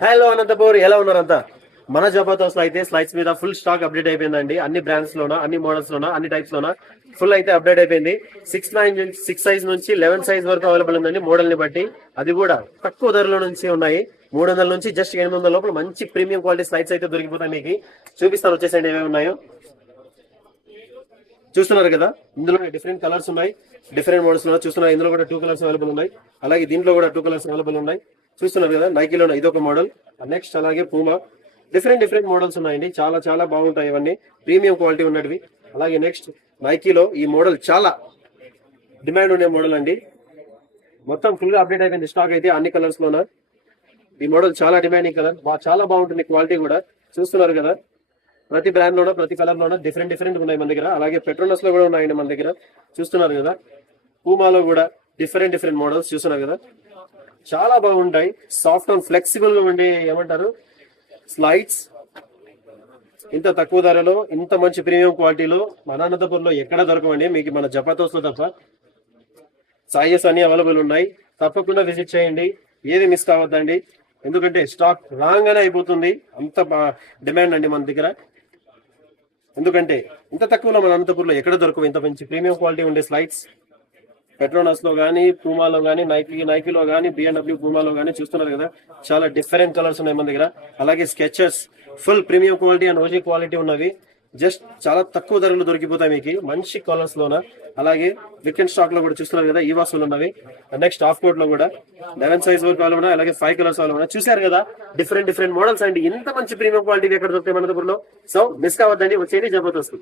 Hello Anantapur, ఎలా ఉన్నారంతా? మన జబర్దస్త్ లో అయితే స్లైడ్స్ మీద ఫుల్ స్టాక్ అప్డేట్ అయిపోయిందండి. అన్ని బ్రాండ్స్ లోనా, అన్ని మోడల్స్ లోనా, అన్ని టైప్స్ లోనా ఫుల్ అయితే అప్డేట్ అయిపోయింది. 6 సైజ్ నుంచి 11 సైజ్ వరకు అవైలబుల్ ఉందండి. మోడల్ ని బట్టి అది కూడా తక్కువ ధరలో నుంచి ఉన్నాయి. 300 నుంచి జస్ట్ 800 లోపల మంచి ప్రీమియం క్వాలిటీ స్లైడ్స్ అయితే దొరికిపోతాయి. మీకు చూపిస్తాను, వచ్చేసండి ఏమేమి ఉన్నాయో. చూస్తున్నారు కదా, ఇందులో డిఫరెంట్ కలర్స్ ఉన్నాయి, డిఫరెంట్ మోడల్స్ ఉన్నాయి. చూస్తున్నారు, ఇందులో కూడా 2 కలర్స్ అవైలబుల్ ఉన్నాయి. అలాగే దీంట్లో కూడా 2 కలర్స్ అవైలబుల్ ఉన్నాయి. చూస్తున్నారు కదా, నైకీలో ఇదొక మోడల్, నెక్స్ట్ అలాగే పూమా, డిఫరెంట్ మోడల్స్ ఉన్నాయండి. చాలా చాలా బాగుంటాయి ఇవన్నీ, ప్రీమియం క్వాలిటీ ఉన్నటివి. అలాగే నెక్స్ట్ నైకీలో ఈ మోడల్ చాలా డిమాండ్ ఉండే మోడల్ అండి. మొత్తం ఫుల్ గా అప్డేట్ అయిపోయింది స్టాక్ అయితే అన్ని కలర్స్ లోన. ఈ మోడల్ చాలా డిమాండింగ్ కలర్, చాలా బాగుంటుంది క్వాలిటీ కూడా. చూస్తున్నారు కదా, ప్రతి బ్రాండ్ లోన, ప్రతి కలర్ లోన డిఫరెంట్ ఉన్నాయి మన దగ్గర. అలాగే పెట్రోనస్ లో కూడా ఉన్నాయండి మన దగ్గర. చూస్తున్నారు కదా, పూమాలో కూడా డిఫరెంట్ మోడల్స్ చూస్తున్నారు కదా, చాలా బాగుంటాయి. సాఫ్ట్ అండ్ ఫ్లెక్సిబుల్ గా ఉండే ఏమంటారు స్లైడ్స్. ఇంత తక్కువ ధరలో, ఇంత మంచి ప్రీమియం క్వాలిటీలో మన అనంతపురంలో ఎక్కడ దొరకవండి మీకు, మన జబర్దస్త్ లో తప్ప. సైజెస్ అన్ని అవైలబుల్ ఉన్నాయి, తప్పకుండా విజిట్ చేయండి. ఏది మిస్ కావద్దండి, ఎందుకంటే స్టాక్ రాగానే అయిపోతుంది. అంత డిమాండ్ అండి మన దగ్గర. ఎందుకంటే ఇంత తక్కువలో మన అనంతపురంలో ఎక్కడ దొరకవు ఇంత మంచి ప్రీమియం క్వాలిటీ ఉండే స్లైడ్స్. పెట్రోనస్ లో కానీ, పూమాలో కానీ, నైకీలో కానీ, బిఎండబ్ల్యూ పూమాలో కానీ. చూస్తున్నారు కదా, చాలా డిఫరెంట్ కలర్స్ ఉన్నాయి మన దగ్గర. అలాగే sketches full premium quality and OG quality ఉన్నవి. జస్ట్ చాలా తక్కువ ధరలు దొరికిపోతాయి మీకు మంచి కలర్స్ లోన. అలాగే వీకెండ్ స్టాక్ లో కూడా చూస్తున్నారు కదా, ఈ వాసులు ఉన్నవి. నెక్స్ట్ హాఫ్ కోట్ లో కూడా 11 సైజ్ వరకు వాళ్ళు ఉన్నాయి. అలాగే 5 కలర్స్ వాళ్ళు ఉన్నాయి. చూసారు కదా, డిఫరెంట్ మోడల్స్ అండి. ఇంత మంచి ప్రీమియం క్వాలిటీ ఎక్కడ దొరుకుతాయి అనంతపురంలో. సో మిస్ కావద్దండి, వచ్చేది జబర్దస్త్.